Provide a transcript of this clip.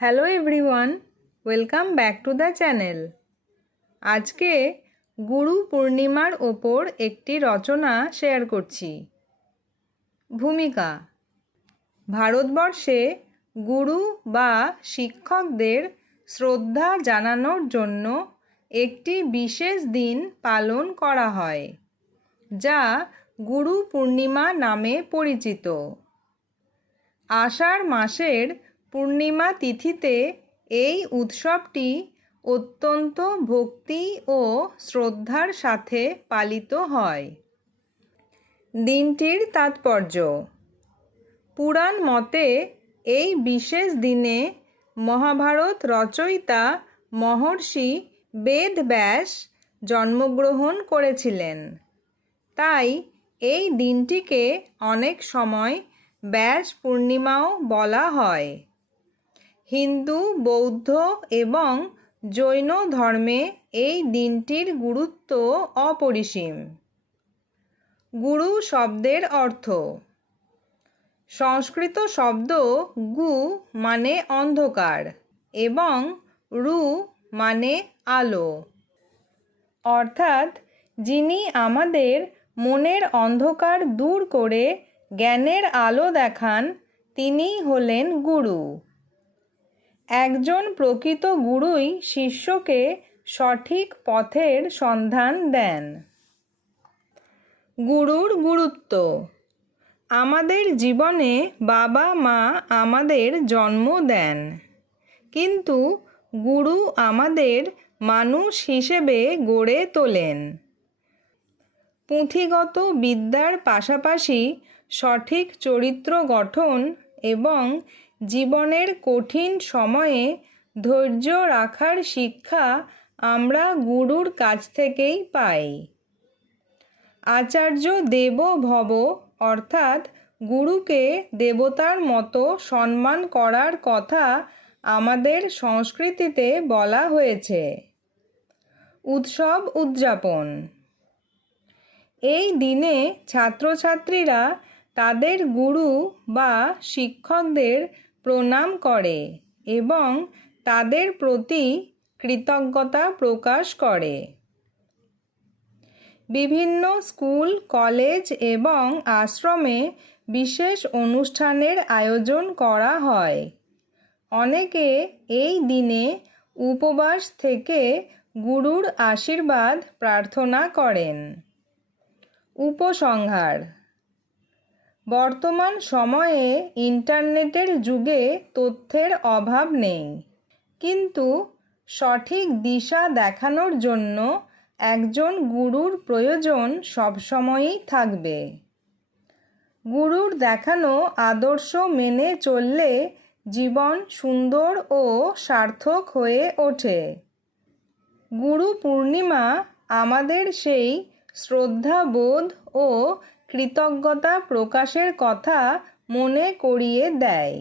Hello everyone, welcome back to the channel. আজকে গুরু পূর্ণিমার ওপর একটি রচনা শেয়ার করছি। ভূমিকা। ভারতবর্ষে গুরু বা শিক্ষকদের শ্রদ্ধা জানানোর জন্য একটি বিশেষ দিন পালন করা হয়, যা গুরু পূর্ণিমা নামে পরিচিত। আষাঢ় মাসের পূর্ণিমা তিথিতে এই উৎসবটি অত্যন্ত ভক্তি ও শ্রদ্ধার সাথে পালিত হয়। দিনটির তাৎপর্য। পুরাণ মতে এই বিশেষ দিনে মহাভারত রচয়িতা মহর্ষি বেদব্যাস জন্মগ্রহণ করেছিলেন। তাই এই দিনটিকে অনেক সময় ব্যাস পূর্ণিমাও বলা হয়। হিন্দু, বৌদ্ধ এবং জৈন ধর্মে এই দিনটির গুরুত্ব অপরিসীম। গুরু শব্দের অর্থ। সংস্কৃত শব্দ গু মানে অন্ধকার এবং রু মানে আলো, অর্থাৎ যিনি আমাদের মনের অন্ধকার দূর করে জ্ঞানের আলো দেখান, তিনিই হলেন গুরু। একজন প্রকৃত গুরুই শিষ্যকে সঠিক পথের সন্ধান দেন। গুরুর গুরুত্ব। আমাদের জীবনে বাবা মা আমাদের জন্ম দেন, কিন্তু গুরু আমাদের মানুষ হিসেবে গড়ে তোলেন। পুঁথিগত বিদ্যার পাশাপাশি সঠিক চরিত্র গঠন এবং জীবনের কঠিন সময়ে ধৈর্য রাখার শিক্ষা আমরা গুরুর কাছ থেকেই পাই। আচার্য দেব ভব, অর্থাৎ গুরুকে দেবতার মতো সম্মান করার কথা আমাদের সংস্কৃতিতে বলা হয়েছে। উৎসব উদযাপন। এই দিনে ছাত্রছাত্রীরা তাদের গুরু বা শিক্ষকদের প্রণাম করে এবং তাদের প্রতি কৃতজ্ঞতা প্রকাশ করে। বিভিন্ন স্কুল, কলেজ এবং আশ্রমে বিশেষ অনুষ্ঠানের আয়োজন করা হয়। অনেকে এই দিনে উপবাস থেকে গুরুর আশীর্বাদ প্রার্থনা করেন। উপসংহার। বর্তমান সময়ে ইন্টারনেটের যুগে তথ্যের অভাব নেই, কিন্তু সঠিক দিশা দেখানোর জন্য একজন গুরুর প্রয়োজন সবসময়ই থাকবে। গুরুর দেখানো আদর্শ মেনে চললে জীবন সুন্দর ও সার্থক হয়ে ওঠে। গুরু পূর্ণিমা আমাদের সেই শ্রদ্ধাবোধ ও কৃতজ্ঞতা প্রকাশের কথা মনে করিয়ে দেয়।